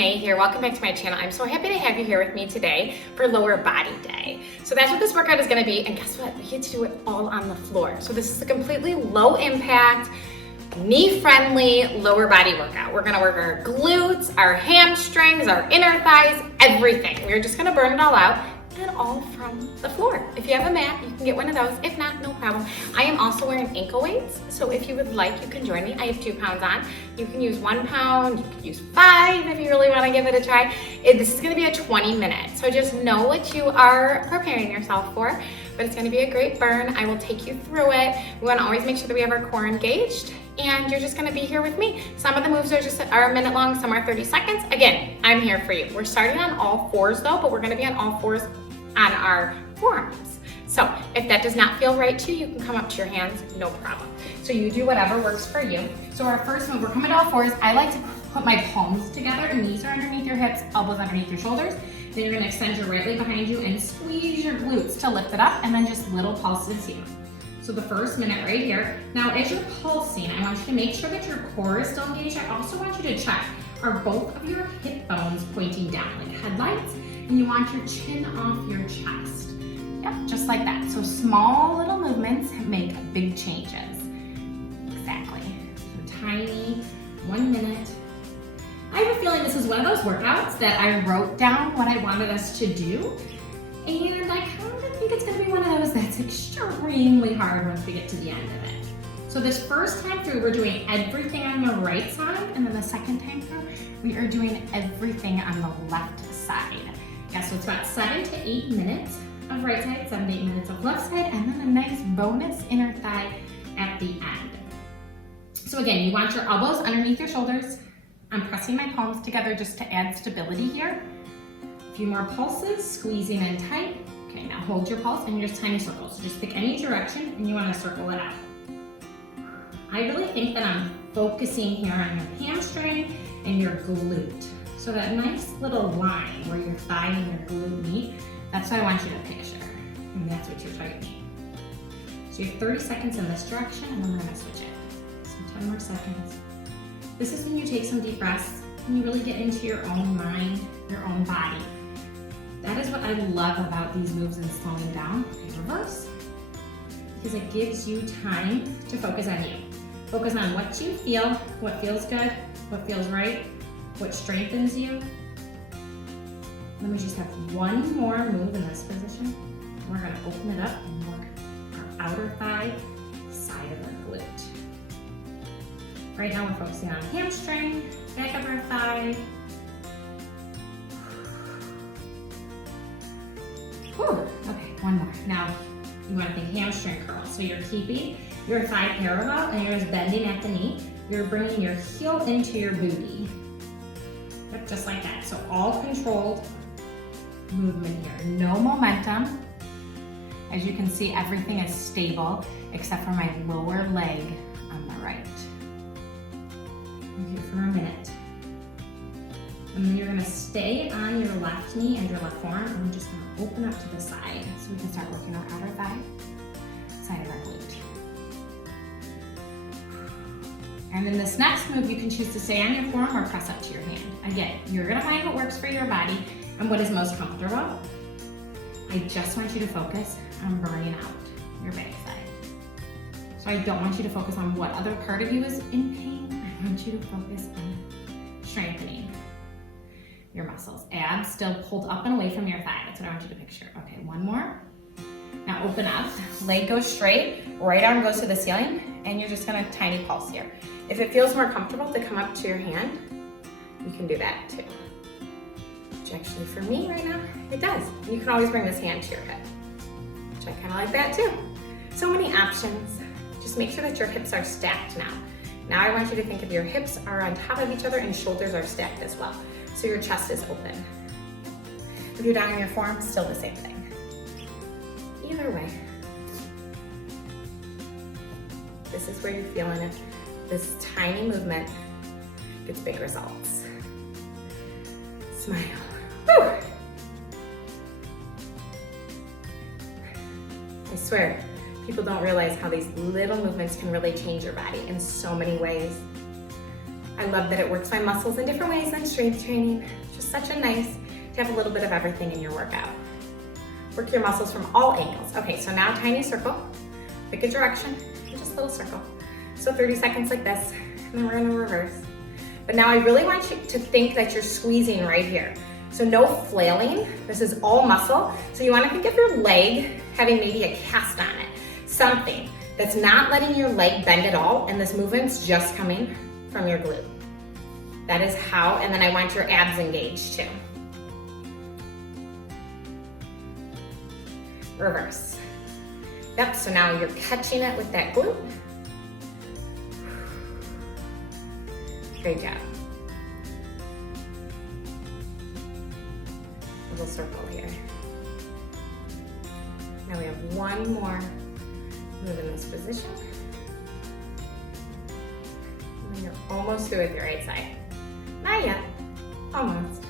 Renee here. Welcome back to my channel. I'm so happy to have you here with me today for Lower Body Day. So that's what this workout is going to be, and guess what? We get to do it all on the floor. So this is a completely low impact, knee-friendly lower body workout. We're going to work our glutes, our hamstrings, our inner thighs, everything. We're just going to burn it all out, and all from the floor. If you have a mat, you can get one of those. If not, no problem. I am also wearing ankle weights, so if you would like, you can join me. I have 2 pounds on. You can use 1 pound, you can use 5 if you really want to give it a try. This is going to be a 20-minute, so just know what you are preparing yourself for, but it's going to be a great burn. I will take you through it. We want to always make sure that we have our core engaged, and you're just going to be here with me. Some of the moves are a minute long, some are 30 seconds. Again, I'm here for you. We're starting on all fours though, but we're going to be on all fours on our forearms. So if that does not feel right to you, you can come up to your hands, no problem. So you do whatever works for you. So our first move, we're coming to all fours. I like to put my palms together, knees are underneath your hips, elbows underneath your shoulders. Then you're gonna extend your right leg behind you and squeeze your glutes to lift it up, and then just little pulses here. So the first minute right here. Now as you're pulsing, I want you to make sure that your core is still engaged. I also want you to check, are both of your hip bones pointing down like headlights? And you want your chin off your chest. Yep, just like that. So small little movements make big changes. Exactly. So tiny, 1 minute. I have a feeling this is one of those workouts that I wrote down what I wanted us to do. And I kind of think it's gonna be one of those that's extremely hard once we get to the end of it. So this first time through, we're doing everything on the right side, and then the second time through, we are doing everything on the left side. Yeah, so it's about 7 to 8 minutes of right side, 7 to 8 minutes of left side, and then a nice bonus inner thigh at the end. So again, you want your elbows underneath your shoulders. I'm pressing my palms together just to add stability here. A few more pulses, squeezing in tight. Okay, now hold your pulse and just tiny circles. So just pick any direction and you want to circle it out. I really think that I'm focusing here on your hamstring and your glute. So that nice little line where your thigh and your glute meet, that's what I want you to picture. And that's what you're targeting. So you have 30 seconds in this direction, and then we're gonna switch it. So 10 more seconds. This is when you take some deep breaths and you really get into your own mind, your own body. That is what I love about these moves and slowing down. Okay, reverse. Because it gives you time to focus on you. Focus on what you feel, what feels good, what feels right, what strengthens you. Then we just have one more move in this position. We're gonna open it up and work our outer thigh, side of our glute. Right now we're focusing on hamstring, back of our thigh. Whew. Okay, one more. Now you wanna think hamstring curl. So you're keeping your thigh parallel and you're just bending at the knee. You're bringing your heel into your booty. Yep, just like that. So all controlled movement here. No momentum. As you can see, everything is stable except for my lower leg on the right. I'm here for a minute. And then you're gonna stay on your left knee and your left forearm, and we're just gonna open up to the side so we can start working our outer thigh, side of our glute. And then this next move, you can choose to stay on your forearm or press up to your hand. Again, you're gonna find what works for your body and what is most comfortable. I just want you to focus on burning out your backside. So I don't want you to focus on what other part of you is in pain. I want you to focus on strengthening your muscles. Abs still pulled up and away from your thigh. That's what I want you to picture. Okay, one more. Now open up, leg goes straight, right arm goes to the ceiling, and you're just gonna tiny pulse here. If it feels more comfortable to come up to your hand, you can do that too. Which actually for me right now, it does. You can always bring this hand to your hip, which I kind of like that too. So many options. Just make sure that your hips are stacked now. Now I want you to think of your hips are on top of each other and shoulders are stacked as well. So your chest is open. If you're down on your forearm, still the same thing. Either way, this is where you're feeling it. This tiny movement gets big results. Smile. Whew. I swear, people don't realize how these little movements can really change your body in so many ways. I love that it works my muscles in different ways than strength training. Just such a nice to have a little bit of everything in your workout. Work your muscles from all angles. Okay, so now tiny circle, pick a direction, and just a little circle. So 30 seconds like this, and then we're gonna reverse. But now I really want you to think that you're squeezing right here. So no flailing, this is all muscle. So you wanna think of your leg having maybe a cast on it. Something that's not letting your leg bend at all, and this movement's just coming from your glute. That is how, and then I want your abs engaged too. Reverse. Yep, so now you're catching it with that glute. Great job. Little circle here. Now we have one more move in this position. And then you're almost through with your right side. Not yet, almost.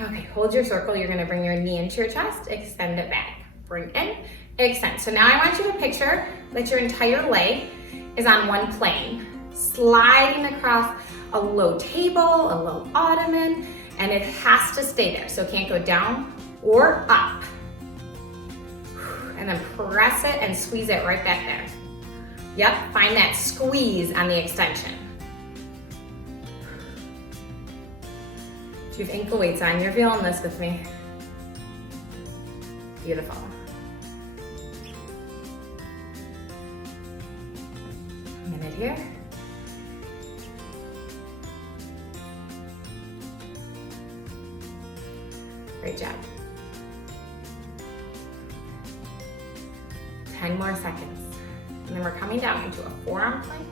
Okay, hold your circle. You're gonna bring your knee into your chest, extend it back. Bring in, extend. So now I want you to picture that your entire leg is on one plane, sliding across a low table, a low ottoman, and it has to stay there. So it can't go down or up. And then press it and squeeze it right back there. Yep, find that squeeze on the extension. If you have ankle weights on, you're feeling this with me. Beautiful. A minute here. Great job. 10 more seconds. And then we're coming down into a forearm plank.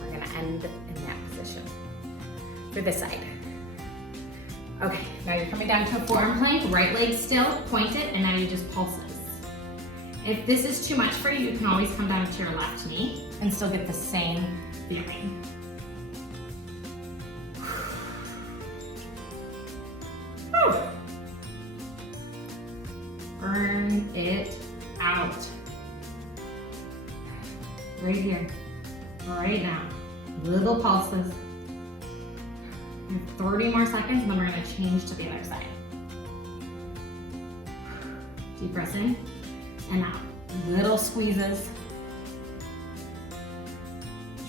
We're gonna end in that position. For this side. Okay, now you're coming down to a forearm plank, right leg still, point it, and now you just pulses. If this is too much for you, you can always come down to your left knee and still get the same feeling. Burn it out. Right here, right now. Little pulses. 30 more seconds, and then we're gonna change to the other side. Deep breaths in and out. Little squeezes.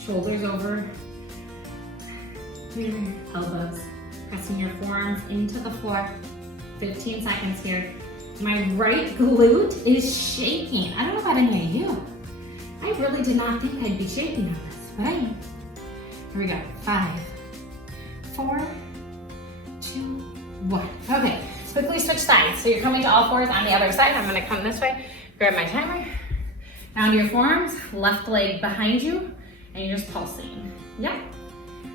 Shoulders over your elbows. Pressing your forearms into the floor. 15 seconds here. My right glute is shaking. I don't know about any of you. I really did not think I'd be shaking on this, but I am. Here we go. 5, 4, 2, 1. Okay, quickly switch sides. So you're coming to all fours on the other side. I'm gonna come this way, grab my timer. Down to your forearms, left leg behind you, and you're just pulsing. Yep.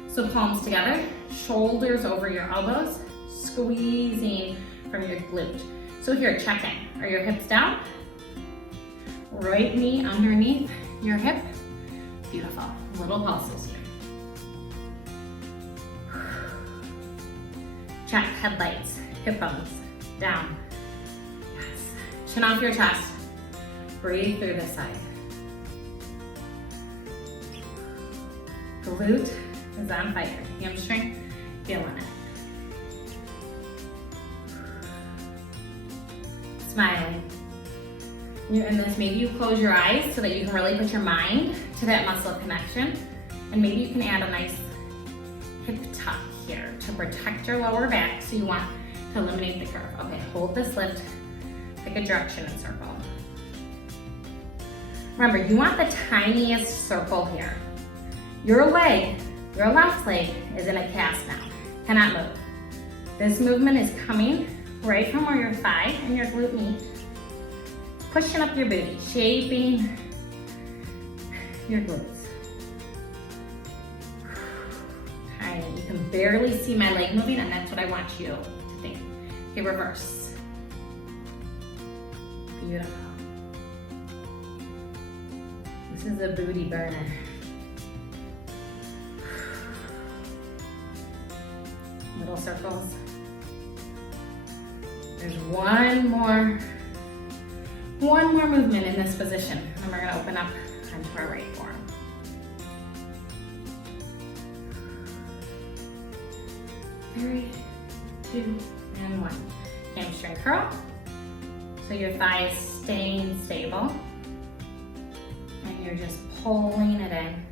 So palms together, shoulders over your elbows, squeezing from your glute. So here, check in. Are your hips down? Right knee underneath your hip. Beautiful. Little pulses here. Check, headlights, hip bones, down. Yes. Chin off your chest. Breathe through this side. Glute is on fire. Hamstring, feeling it. Smiling. You're in this, maybe you close your eyes so that you can really put your mind to that muscle connection. And maybe you can add a nice hip tuck here to protect your lower back, so you want to eliminate the curve. Okay, hold this lift, pick a direction and circle. Remember, you want the tiniest circle here. Your leg, your left leg is in a cast now, cannot move. This movement is coming right from where your thigh and your glute meet, pushing up your booty, shaping your glutes. Tiny, you can barely see my leg moving, and that's what I want you to think. Okay, reverse. Beautiful. This is a booty burner. Little circles. There's one more movement in this position. And we're gonna open up onto our right forearm. 3, 2, and 1. Hamstring curl. So your thigh is staying stable. And you're just pulling it in.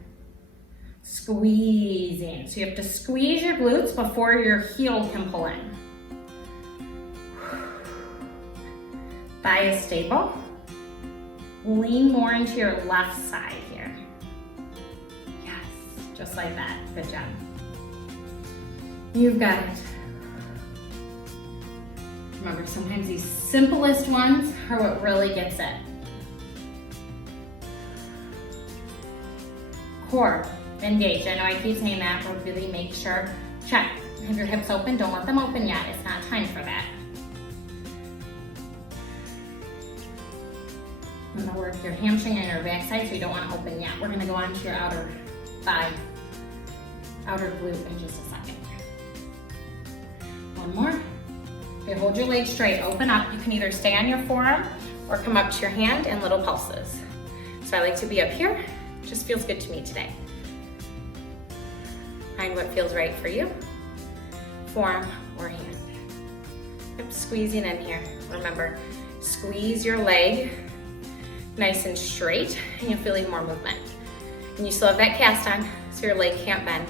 Squeezing. So you have to squeeze your glutes before your heel can pull in. Thigh is stable. Lean more into your left side here. Yes, just like that. Good job. You've got it. Remember, sometimes these simplest ones are what really gets it. Core, engage. I know I keep saying that, but really make sure, check. Have your hips open? Don't let them open yet. It's not time for that. I'm gonna work your hamstring and your backside, so you don't want to open yet. We're gonna go on to your outer thigh, outer glute in just a second. One more. Okay, hold your legs straight, open up. You can either stay on your forearm or come up to your hand in little pulses. So I like to be up here. Just feels good to me today. Find what feels right for you, forearm or hand. Yep, squeezing in here. Remember, squeeze your leg nice and straight, and you'll feel even more movement. And you still have that cast on, so your leg can't bend.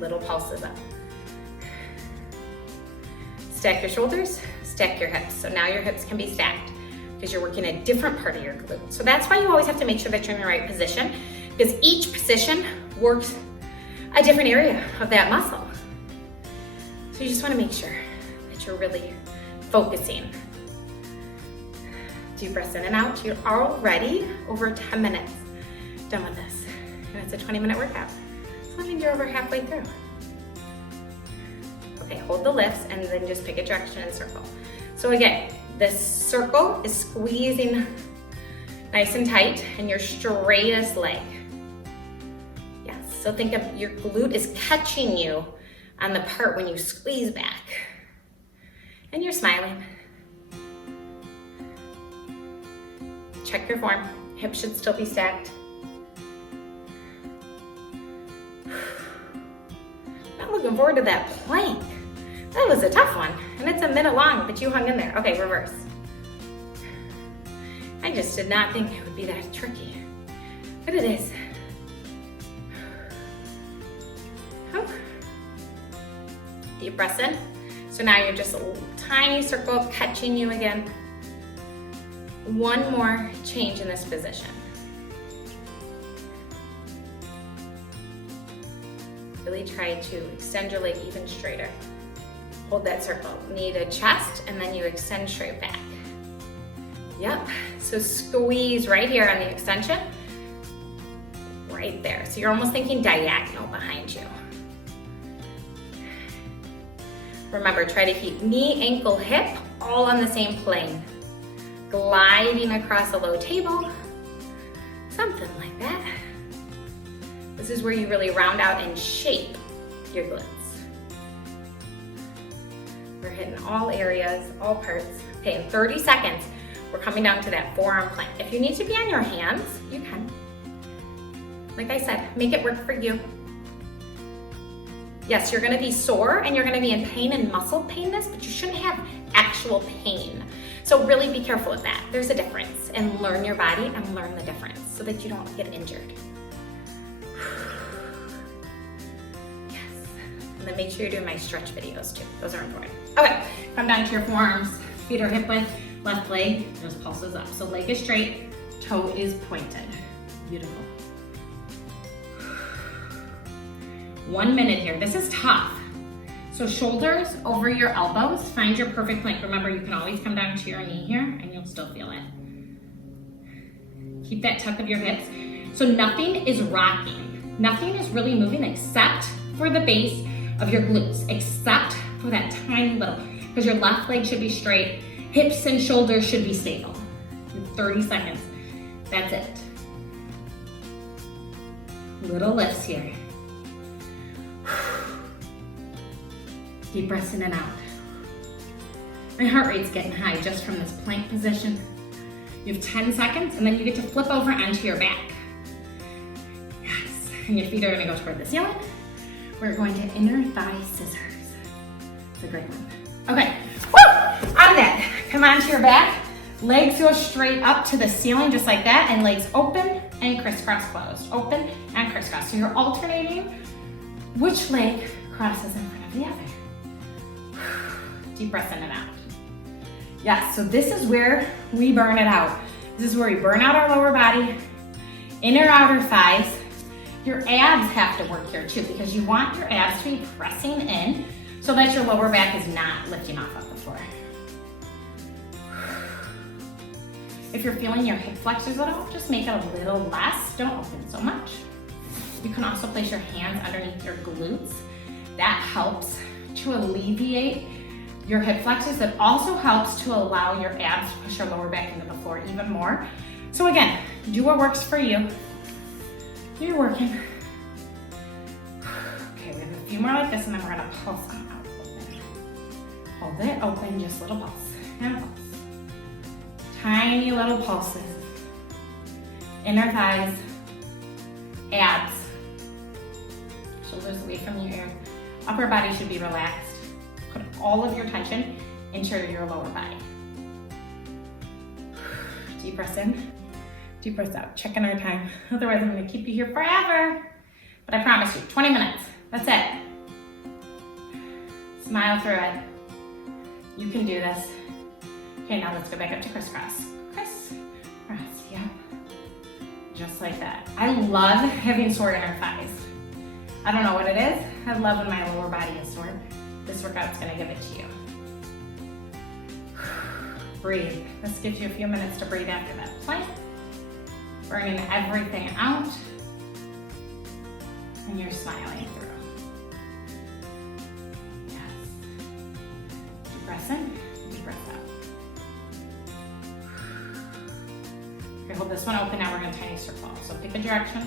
Little pulses up. Stack your shoulders, stack your hips. So now your hips can be stacked because you're working a different part of your glute. So that's why you always have to make sure that you're in the right position, because each position works a different area of that muscle. So you just want to make sure that you're really focusing. Deep breaths in and out. You're already over 10 minutes done with this. And it's a 20-minute workout. So that means you're over halfway through. Okay, hold the lifts and then just pick a direction and circle. So again, this circle is squeezing nice and tight and your straightest leg. Yes, so think of your glute is catching you on the part when you squeeze back. And you're smiling. Check your form. Hips should still be stacked. Not looking forward to that plank. That was a tough one, and it's a minute long, but you hung in there. Okay, reverse. I just did not think it would be that tricky, but it is. Oh. Deep breaths in. So now you're just a tiny circle catching you again. One more change in this position. Really try to extend your leg even straighter. Hold that circle. Knee to chest, and then you extend straight back. Yep, so squeeze right here on the extension. Right there. So you're almost thinking diagonal behind you. Remember, try to keep knee, ankle, hip all on the same plane. Gliding across a low table, something like that. This is where you really round out and shape your glutes. We're hitting all areas, all parts. Okay, in 30 seconds, we're coming down to that forearm plank. If you need to be on your hands, you can. Like I said, make it work for you. Yes, you're gonna be sore and you're gonna be in pain and muscle pain this, but you shouldn't have actual pain. So really be careful with that. There's a difference, and learn your body and learn the difference so that you don't get injured. Yes, and then make sure you're doing my stretch videos too. Those are important. Okay, come down to your forearms. Feet are hip width, left leg just pulses up. So leg is straight, toe is pointed. Beautiful. 1 minute here. This is tough. So shoulders over your elbows, find your perfect plank. Remember, you can always come down to your knee here and you'll still feel it. Keep that tuck of your hips. So nothing is rocking. Nothing is really moving except for the base of your glutes, except for that tiny little, because your left leg should be straight, hips and shoulders should be stable. In 30 seconds, that's it. Little lifts here. Deep breaths in and out. My heart rate's getting high just from this plank position. You have 10 seconds, and then you get to flip over onto your back. Yes, and your feet are gonna go toward the ceiling. We're going to inner thigh scissors. It's a great one. Okay, woo! On that, come onto your back. Legs go straight up to the ceiling, just like that, and legs open and crisscross closed. Open and crisscross. So you're alternating which leg crosses in front of the other. Deep breath in and out. Yes, so this is where we burn it out. This is where we burn out our lower body, inner outer thighs. Your abs have to work here too, because you want your abs to be pressing in so that your lower back is not lifting off of the floor. If you're feeling your hip flexors at all, just make it a little less. Don't open so much. You can also place your hands underneath your glutes. That helps to alleviate your hip flexors. That also helps to allow your abs to push your lower back into the floor even more. So again, do what works for you. You're working. Okay, we have a few more like this, and then we're gonna pulse them out. Hold it open, just little pulse and pulse. Tiny little pulses. Inner thighs, abs, shoulders away from your ear. Upper body should be relaxed. Put all of your tension into your lower body. Deep breaths in, deep breaths out. Checking our time. Otherwise, I'm gonna keep you here forever. But I promise you, 20 minutes. That's it. Smile through it. You can do this. Okay, now let's go back up to crisscross. Crisscross, yep. Just like that. I love having sore inner thighs. I don't know what it is. I love when my lower body is sore. This workout's gonna give it to you. Breathe. This gives you a few minutes to breathe after that plank. Burning everything out. And you're smiling through. Yes. Deep breath in, deep breath out. Okay, hold this one open. Now we're gonna tiny circle. So pick a direction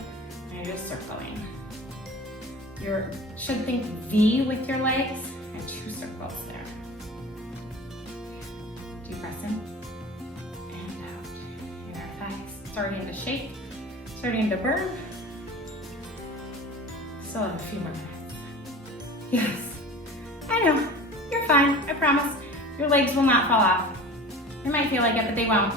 and you're just circling. You should think V with your legs and 2 circles there. Deep breath in and out. Inner thighs starting to shake, starting to burn. Still have a few more minutes. Yes, I know. You're fine, I promise. Your legs will not fall off. You might feel like it, but they won't.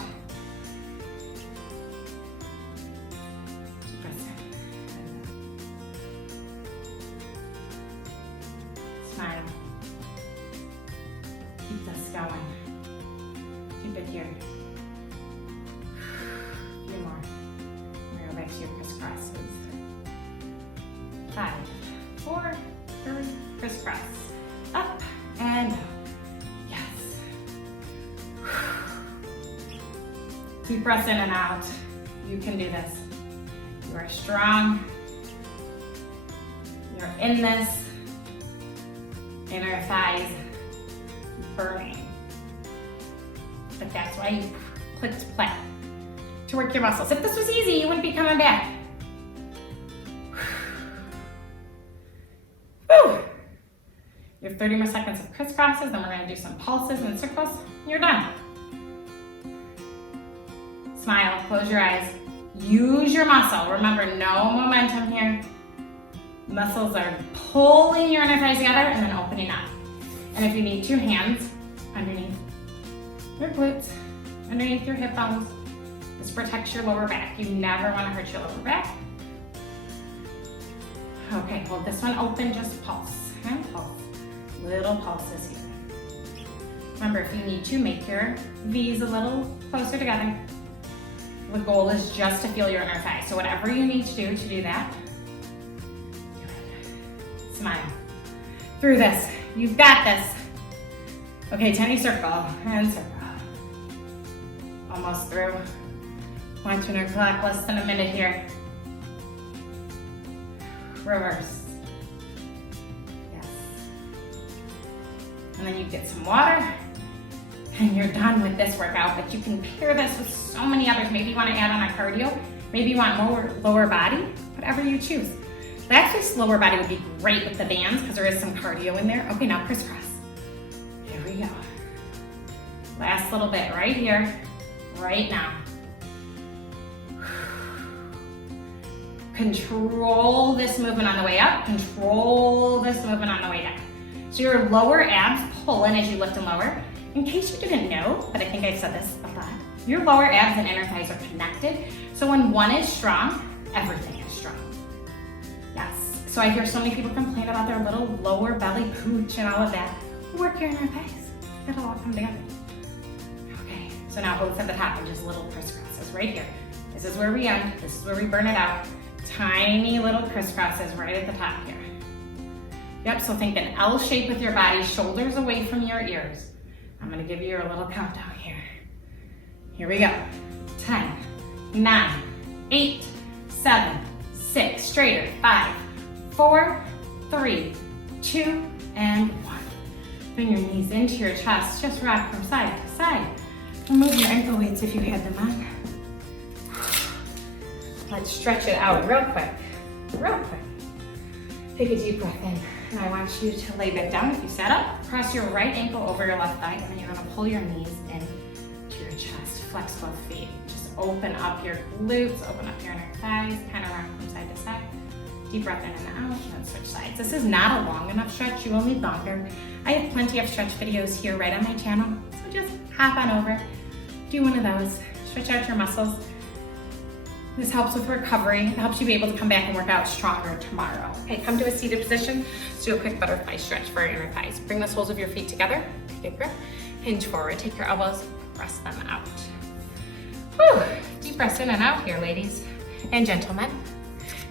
Smile. Keep this going. Keep it here. A few more. We're going to go back to your crisscrosses. 5, 4, 3, crisscross. Up and down. Yes. Deep breaths in and out. You can do this. You are strong. You're in this. Inner thighs burning. But that's why you clicked play, to work your muscles. If this was easy, you wouldn't be coming back. Whew. You have 30 more seconds of crisscrosses, then we're gonna do some pulses and circles. You're done. Smile, close your eyes. Use your muscle. Remember, no momentum here. Muscles are pulling your inner thighs together and then opening up. And if you need 2 hands underneath your glutes, underneath your hip bones, this protects your lower back. You never want to hurt your lower back. Okay, hold this one open, just pulse and pulse. Little pulses here. Remember, if you need to, make your V's a little closer together. The goal is just to feel your inner thighs. So whatever you need to do that, do it. Smile. Through this. You've got this. Okay, tiny circle and circle. Almost through. Watching our clock, less than a minute here. Reverse. Yes. And then you get some water and you're done with this workout, but you can pair this with so many others. Maybe you want to add on a cardio. Maybe you want more lower body, whatever you choose. Actually, lower body would be great with the bands because there is some cardio in there. Okay, now crisscross. Here we go. Last little bit right here, right now. Control this movement on the way up, control this movement on the way down. So your lower abs pull in as you lift and lower. In case you didn't know, but I think I've said this a lot, your lower abs and inner thighs are connected. So when one is strong, everything is strong. Yes. So I hear so many people complain about their little lower belly pooch and all of that. Work your inner thighs. It'll all come together. Okay, so now both at the top and just little crisscrosses right here. This is where we end. This is where we burn it out. Tiny little crisscrosses right at the top here. Yep, so think an L shape with your body, shoulders away from your ears. I'm gonna give you a little countdown here. Here we go. 10, 9, 8, 7, 6, straighter, 5, 4, 3, 2, and 1. Bring your knees into your chest, just rock from side to side. Remove your ankle weights if you had them on. Let's stretch it out real quick, real quick. Take a deep breath in, and I want you to lay back down. If you sat up, cross your right ankle over your left thigh, and then you're gonna pull your knees in to your chest. Flex both feet. Just open up your glutes, open up your inner thighs, kind of rock from side to side. Deep breath in and out, and then switch sides. This is not a long enough stretch, you will need longer. I have plenty of stretch videos here right on my channel, so just hop on over, do one of those, stretch out your muscles. This helps with recovery. It helps you be able to come back and work out stronger tomorrow. Okay, come to a seated position. Let's do a quick butterfly stretch for your inner thighs. Bring the soles of your feet together, take a grip, hinge forward, take your elbows, press them out. Whew, deep breaths in and out here, ladies and gentlemen,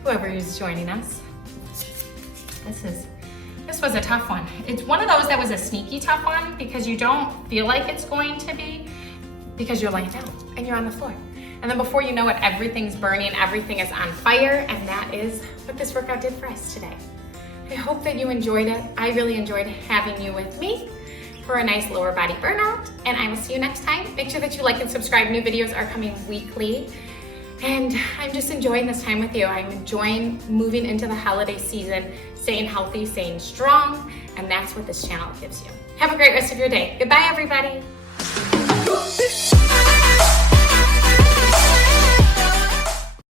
whoever is joining us. This was a tough one. It's one of those that was a sneaky tough one because you don't feel like it's going to be because you're laying down and you're on the floor. And then before you know it, everything's burning, everything is on fire, and that is what this workout did for us today. I hope that you enjoyed it. I really enjoyed having you with me for a nice lower body burnout, and I will see you next time. Make sure that you like and subscribe. New videos are coming weekly, and I'm just enjoying this time with you. I'm enjoying moving into the holiday season, staying healthy, staying strong, and that's what this channel gives you. Have a great rest of your day. Goodbye, everybody.